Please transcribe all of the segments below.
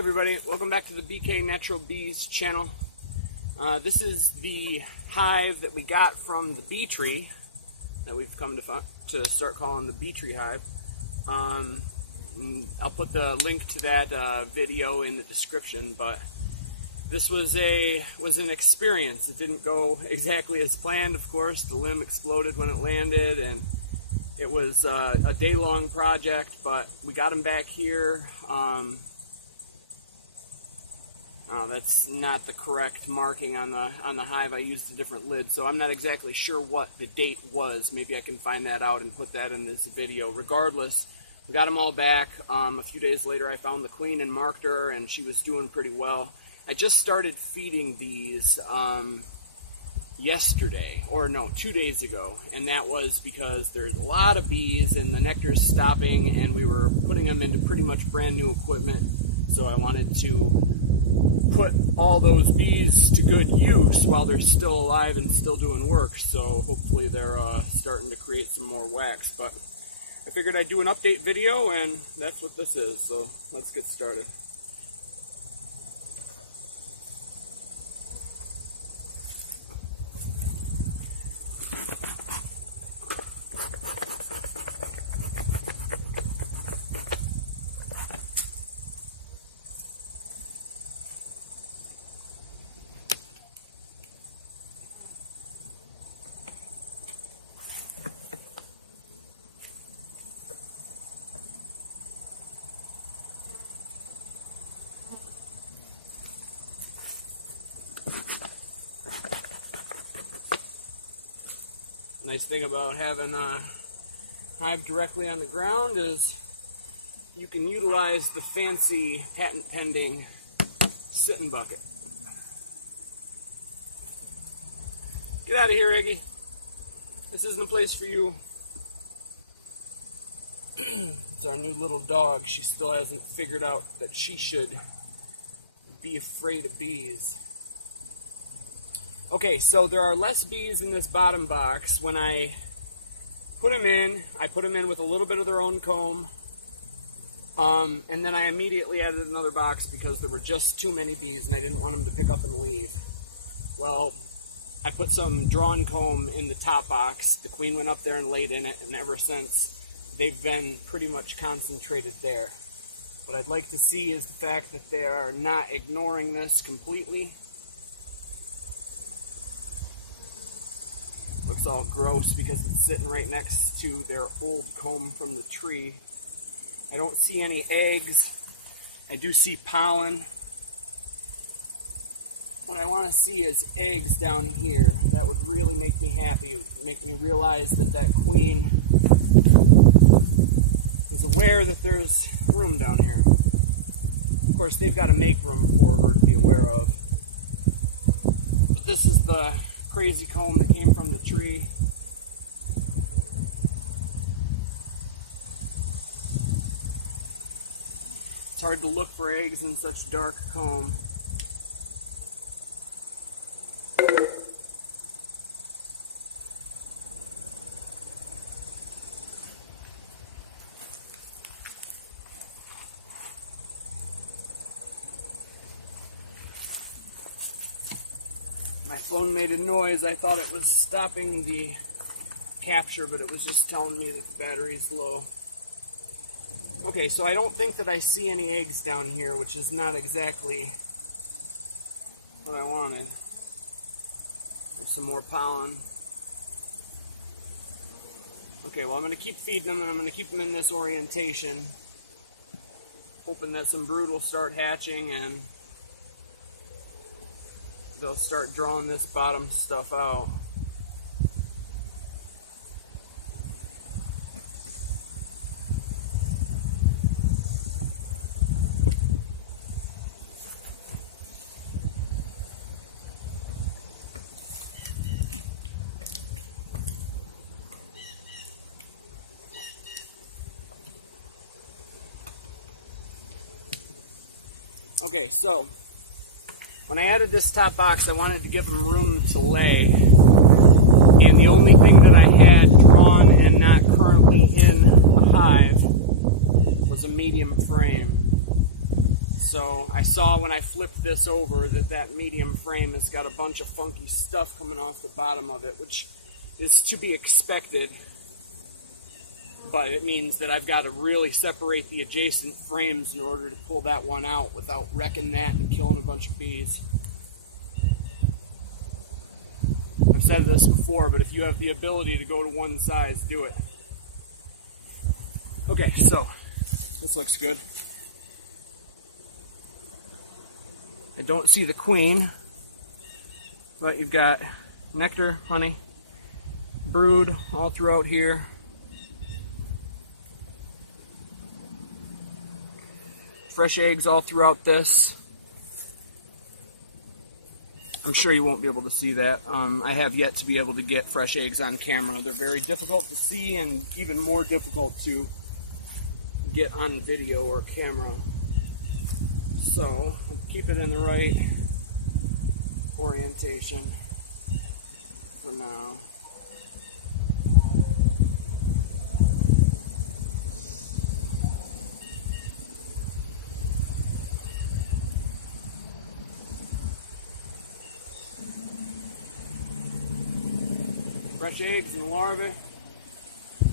everybody, welcome back to the BK Natural Bees channel. This is the hive that we got from the bee tree that we've come to start calling the bee tree hive. I'll put the link to that video in the description, but this was an experience. It didn't go exactly as planned, of course. The limb exploded when it landed, and it was a day-long project, but we got them back here. That's not the correct marking on the hive. I used a different lid, so I'm not exactly sure what the date was. Maybe I can find that out and put that in this video. Regardless, we got them all back. A few days later, I found the queen and marked her, and she was doing pretty well. I just started feeding these yesterday, or no, 2 days ago, and that was because there's a lot of bees and the nectar's stopping, and we were putting them into pretty much brand new equipment, so I wanted to put all those bees to good use while they're still alive and still doing work. So hopefully they're starting to create some more wax. But I figured I'd do an update video, and that's what this is. So let's get started. Nice thing about having a hive directly on the ground is you can utilize the fancy patent pending sitting bucket. Get out of here, Iggy. This isn't a place for you. It's our new little dog. She still hasn't figured out that she should be afraid of bees. Okay, so there are less bees in this bottom box. When I put them in with a little bit of their own comb, and then I immediately added another box because there were just too many bees and I didn't want them to pick up and leave. Well, I put some drawn comb in the top box. The queen went up there and laid in it, and ever since they've been pretty much concentrated there. What I'd like to see is the fact that they are not ignoring this completely. Looks all gross because it's sitting right next to their old comb from the tree. I don't see any eggs. I do see pollen. What I want to see is eggs down here. That would really make me happy. It would make me realize that that queen is aware that there's room down here. Of course, they've got to make room for her to be aware of. But this is the crazy comb that came from the tree. It's hard to look for eggs in such dark comb. My phone made a noise. I thought it was stopping the capture, but it was just telling me that the battery's low. Okay, so I don't think that I see any eggs down here, which is not exactly what I wanted. There's some more pollen. Okay, well, I'm going to keep feeding them, and I'm going to keep them in this orientation, hoping that some brood will start hatching and they'll start drawing this bottom stuff out. Okay, so when I added this top box, I wanted to give them room to lay, and the only thing that I had drawn and not currently in the hive was a medium frame. So I this over, that medium frame has got a bunch of funky stuff coming off the bottom of it, which is to be expected, but it means that I've got to really separate the adjacent frames in order to pull that one out without wrecking that and killing a bunch of bees. I've said this before, but if you have the ability to go to one size, do it. Okay, so this looks good. I don't see the queen, but you've got nectar, honey, brood all throughout here. Fresh eggs all throughout this. I'm sure you won't be able to see that. I have yet to be able to get fresh eggs on camera. They're very difficult to see and even more difficult to get on video or camera. So, keep it in the right orientation for now. Fresh eggs and larvae,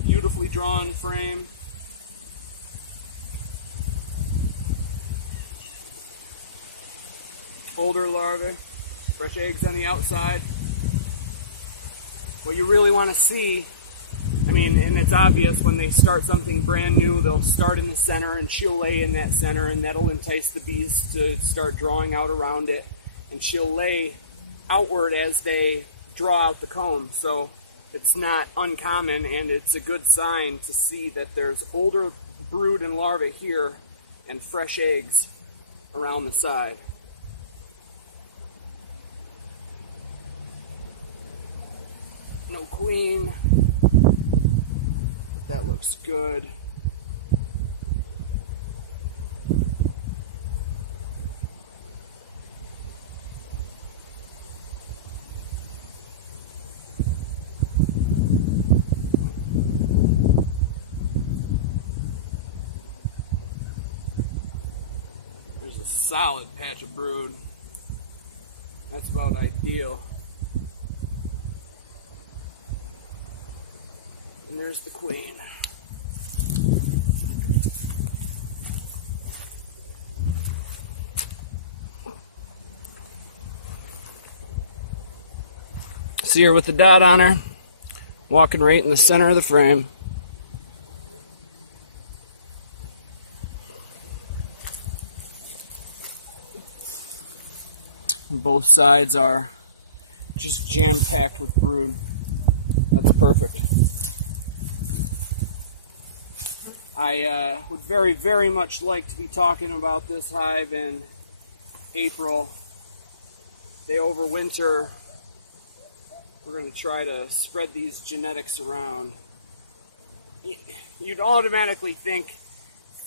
beautifully drawn frame. Older larvae, fresh eggs on the outside. What you really want to see, I mean, and it's obvious when they start something brand new, they'll start in the center and she'll lay in that center, and that'll entice the bees to start drawing out around it, and she'll lay outward as they draw out the comb. So it's not uncommon, and it's a good sign to see that there's older brood and larvae here and fresh eggs around the side. No queen, but that looks good. There's a solid patch of brood. That's about ideal. And there's the queen. See her with the dot on her, walking right in the center of the frame. Both sides are just jam-packed with brood. That's perfect. I would very, very much like to be talking about this hive in April. They overwinter. We're going to try to spread these genetics around. You'd automatically think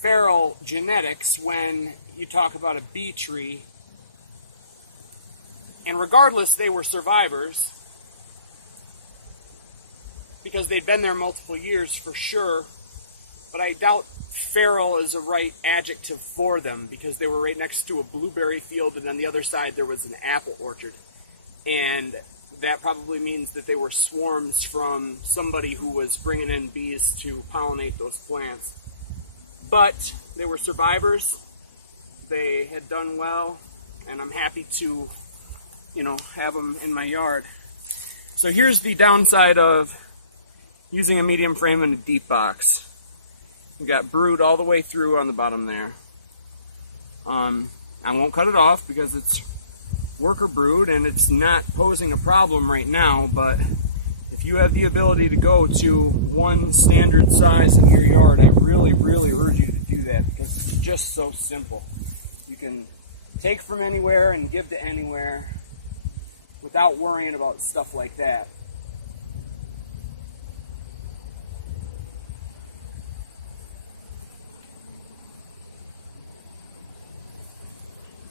feral genetics when you talk about a bee tree. And regardless, they were survivors, because they'd been there multiple years for sure. But I doubt feral is a right adjective for them, because they were right next to a blueberry field, and on the other side there was an apple orchard. And that probably means that they were swarms from somebody who was bringing in bees to pollinate those plants. But they were survivors. They had done well, and I'm happy to, have them in my yard. So here's the downside of using a medium frame in a deep box. We've got brood all the way through on the bottom there. I won't cut it off because it's worker brood and it's not posing a problem right now, but if you have the ability to go to one standard size in your yard, I really, really urge you to do that, because it's just so simple. You can take from anywhere and give to anywhere without worrying about stuff like that.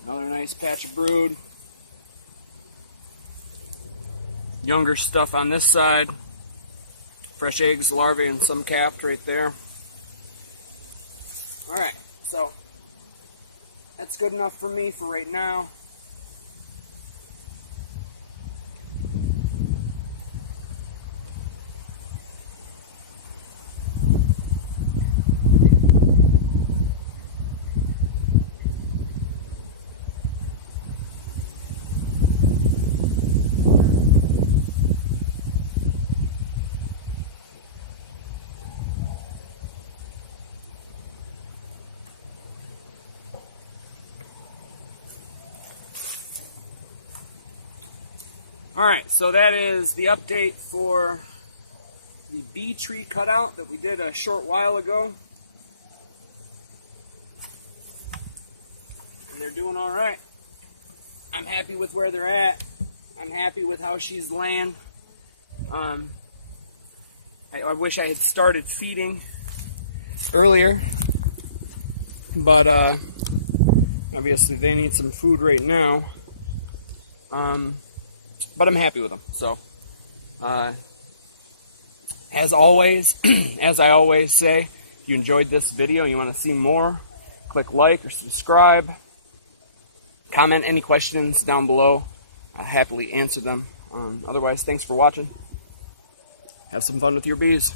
Another nice patch of brood. Younger stuff on this side. Fresh eggs, larvae, and some capped right there. Alright, so that's good enough for me for right now. Alright, so that is the update for the bee tree cutout that we did a short while ago. And they're doing alright. I'm happy with where they're at. I'm happy with how she's laying. I wish I had started feeding earlier, but obviously they need some food right now. But I'm happy with them. So, as always, as I always say, if you enjoyed this video and you want to see more, click like or subscribe. Comment any questions down below. I'll happily answer them. Otherwise, thanks for watching. Have some fun with your bees.